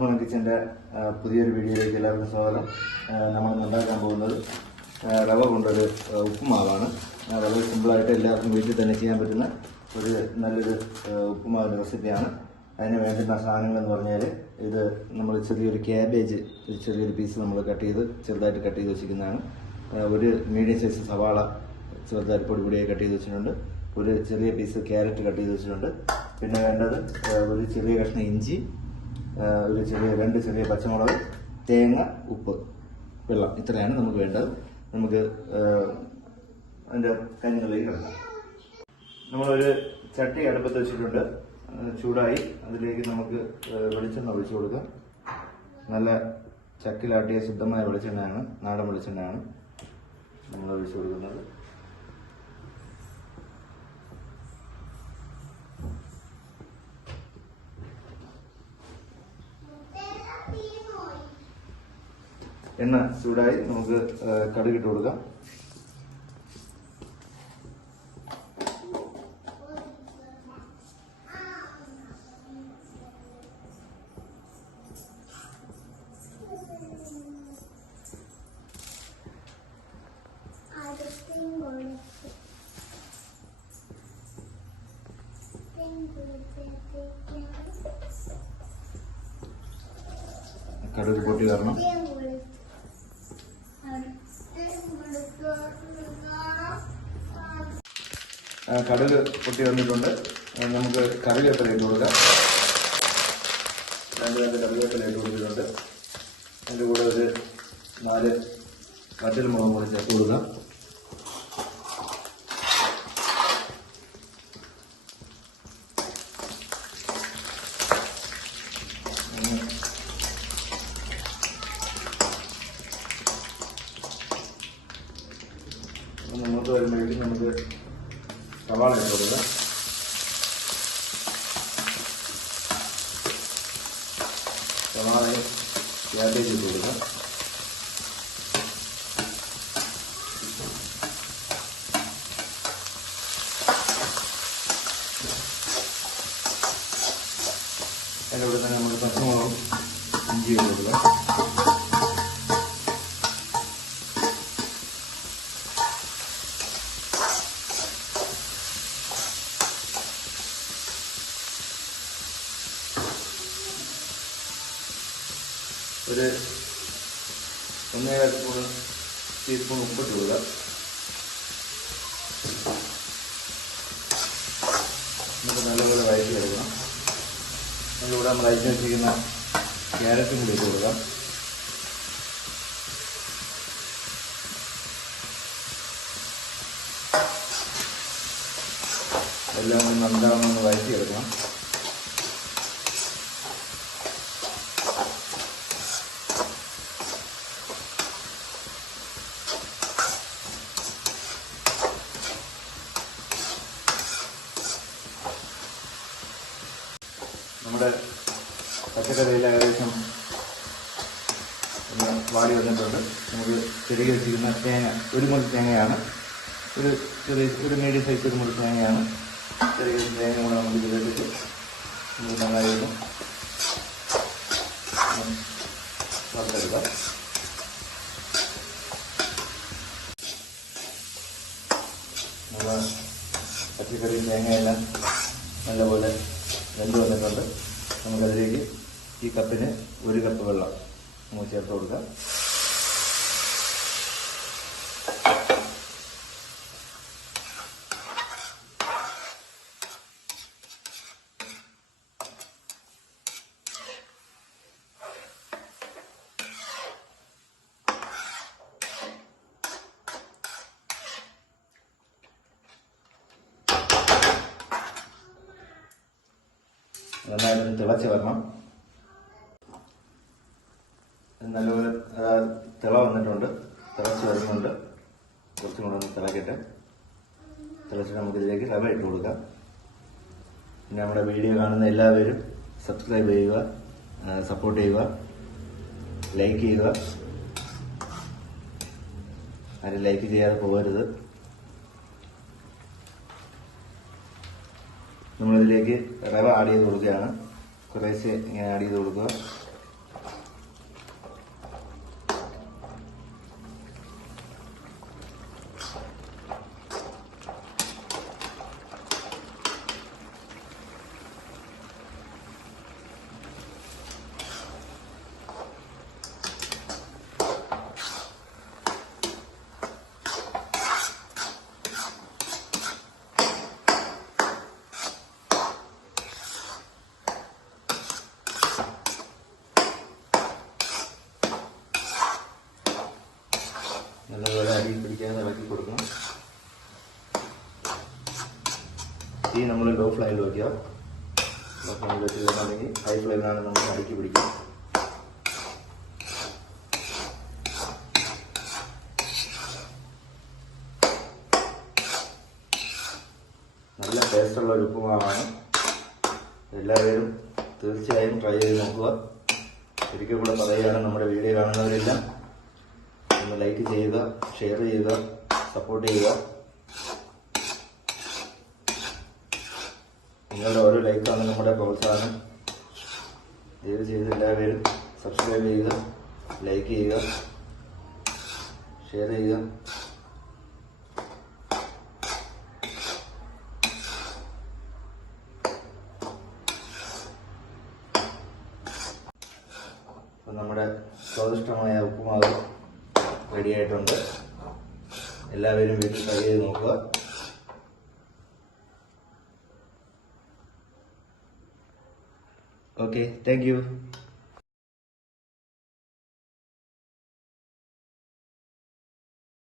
അടുപ്പുണ കിച്ചൻ്റെ പുതിയൊരു വീഡിയോയിലേക്ക് എല്ലാവർക്കും സ്വാഗതം. നമ്മൾ ഉണ്ടാക്കാൻ പോകുന്നത് റവ കൊണ്ടൊരു ഉപ്പുമാവാണ്. വളരെ സിമ്പിളായിട്ട് എല്ലാവർക്കും വീട്ടിൽ തന്നെ ചെയ്യാൻ പറ്റുന്ന ഒരു നല്ലൊരു ഉപ്പുമാവിൻ്റെ റെസിപ്പിയാണ്. അതിന് വേണ്ടുന്ന സാധനങ്ങളെന്ന് പറഞ്ഞാൽ ഇത് നമ്മൾ ചെറിയൊരു ക്യാബേജ് ചെറിയൊരു പീസ് നമ്മൾ ചെറുതായിട്ട് കട്ട് ചെയ്ത് വെച്ചിരിക്കുന്നതാണ്. ഒരു മീഡിയം സൈസ് സവാള ചെറുതായിട്ട് പൊടിയായി കട്ട് ചെയ്ത് വെച്ചിട്ടുണ്ട്. ഒരു ചെറിയ പീസ് ക്യാരറ്റ് കട്ട് ചെയ്ത് വെച്ചിട്ടുണ്ട്. പിന്നെ വേണ്ടത് ഒരു ചെറിയ കഷ്ണം ഇഞ്ചി, രണ്ട് ചെറിയ പച്ചമുളക്, തേങ്ങ, ഉപ്പ്, വെള്ളം. ഇത്രയാണ് നമുക്ക് വേണ്ടത്. നമുക്ക് അതിൻ്റെ കാര്യങ്ങളിലേക്ക് കിടക്കാം. നമ്മളൊരു ചട്ടി അടുപ്പത്ത് വെച്ചിട്ടുണ്ട്. ചൂടായി അതിലേക്ക് നമുക്ക് വെളിച്ചെണ്ണ ഒഴിച്ചു കൊടുക്കാം. നല്ല ചക്കിലാട്ടിയ ശുദ്ധമായ വെളിച്ചെണ്ണയാണ്, നാടൻ വെളിച്ചെണ്ണയാണ് നമ്മൾ ഒഴിച്ചു കൊടുക്കുന്നത്. എണ്ണ ചൂടായി നമുക്ക് കടുകിട്ട് കൊടുക്കാം. കടുക് പൊട്ടി വരണം. കടുക് പൊട്ടി വന്നിട്ടുണ്ട്. നമുക്ക് കറിവേപ്പില ഇട്ട് കൊടുക്കാം. രണ്ട് കറിവേപ്പില ഇട്ട് കൊടുത്തിട്ടുണ്ട്. അതിൻ്റെ കൂടെ ഒരു 4 വറ്റൽമുളകും കൂടി ചേർത്ത് കൊടുക്കാം. മൂത്ത് വരുമ്പോഴേക്കും നമുക്ക് സവാള ഇട്ട് കൊടുക്കാം. സവാളയും ക്യാബേജ് ഇട്ട് കൊടുക്കാം. അതിൻ്റെ കൂടെ തന്നെ നമുക്ക് പച്ചമുളകും ഇഞ്ചി ഇട്ട് കൊടുക്കാം. ഒരു 1.5 ടീസ്പൂൺ ഉപ്പിട്ട് കൊടുക്കുക. നമുക്ക് നല്ലപോലെ വഴറ്റി എടുക്കണം. അതിലൂടെ നമ്മൾ അരിഞ്ഞ് വെച്ചിരിക്കുന്ന ക്യാരറ്റും കൂടി ഇട്ട് കൊടുക്കാം. എല്ലാം നന്നാവണമെന്ന് വഴറ്റി എടുക്കണം. നമ്മുടെ പച്ചക്കറിയിൽ ഏകദേശം വാടി വന്നിട്ടുണ്ട്. നമുക്ക് ചെറിയ വെച്ചിരിക്കുന്ന തേങ്ങ, ഒരു മുറി തേങ്ങയാണ്, ഒരു മീഡിയം സൈസ് ഒരു മുറി തേങ്ങയാണ്. ചെറിയ തേങ്ങ കൂടെ നമുക്ക് ഇതിലേക്ക് നമുക്ക് നന്നായിരുന്നു വറുത്തെടുക്കാം. നമ്മുടെ പച്ചക്കറി തേങ്ങയെല്ലാം നല്ലപോലെ വെന്ത് വന്നിട്ടുണ്ട്. നമുക്കതിലേക്ക് ഈ കപ്പിന് 1 കപ്പ് വെള്ളം നമുക്ക് ചേർത്ത് കൊടുക്കാം. നന്നായിട്ട് തിളച്ച് വരണം. നല്ലപോലെ തിള വന്നിട്ടുണ്ട്, തിളച്ച് വരുന്നുണ്ട്. കുറച്ചും കൂടെ ഒന്ന് തിളക്കട്ടെ. തിളച്ചിട്ട് നമുക്കിതിലേക്ക് റവ ഇട്ട് കൊടുക്കാം. പിന്നെ നമ്മുടെ വീഡിയോ കാണുന്ന എല്ലാവരും സബ്സ്ക്രൈബ് ചെയ്യുക, സപ്പോർട്ട് ചെയ്യുക, ലൈക്ക് ചെയ്യുക. ആരും ലൈക്ക് ചെയ്യാതെ പോകരുത്. നമ്മളിതിലേക്ക് റവ ആഡ് ചെയ്ത് കൊടുക്കുകയാണ്. കുറേശ്ശെ ഇങ്ങനെ ആഡ് ചെയ്ത് കൊടുക്കുക. തീ നമ്മൾ ലോ ഫ്ലെയിമിൽ വയ്ക്കുക. ലോ ഫ്ലെയിമിൽ വെച്ച് കഴിഞ്ഞിട്ടുണ്ടെങ്കിൽ ഹൈ ഫ്ലെയിമിലാണ് നമ്മൾ അടുക്കി പിടിക്കുക. നല്ല ടേസ്റ്റുള്ള ഒരു ഉപ്പുമാവാണ്. എല്ലാവരും തീർച്ചയായും ട്രൈ ചെയ്ത് നോക്കുക. ഒരിക്കൽ കൂടെ പറയുകയാണ്, നമ്മുടെ വീഡിയോ കാണുന്നവരെല്ലാം ഒന്ന് ലൈക്ക് ചെയ്യുക, ഷെയർ ചെയ്യുക, സപ്പോർട്ട് ചെയ്യുക. നിങ്ങളുടെ ഓരോ ലൈക്കാണ് നമ്മുടെ പ്രോത്സാഹനം. ദയവ് ചെയ്ത് എല്ലാവരും സബ്സ്ക്രൈബ് ചെയ്യുക, ലൈക്ക് ചെയ്യുക, ഷെയർ ചെയ്യുക. അപ്പം നമ്മുടെ സ്വാദിഷ്ടമായ ഉപ്പുമാവ് റെഡിയായിട്ടുണ്ട്. എല്ലാവരും വീട്ടിൽ ട്രൈ ചെയ്ത് നോക്കുക. Okay, thank you.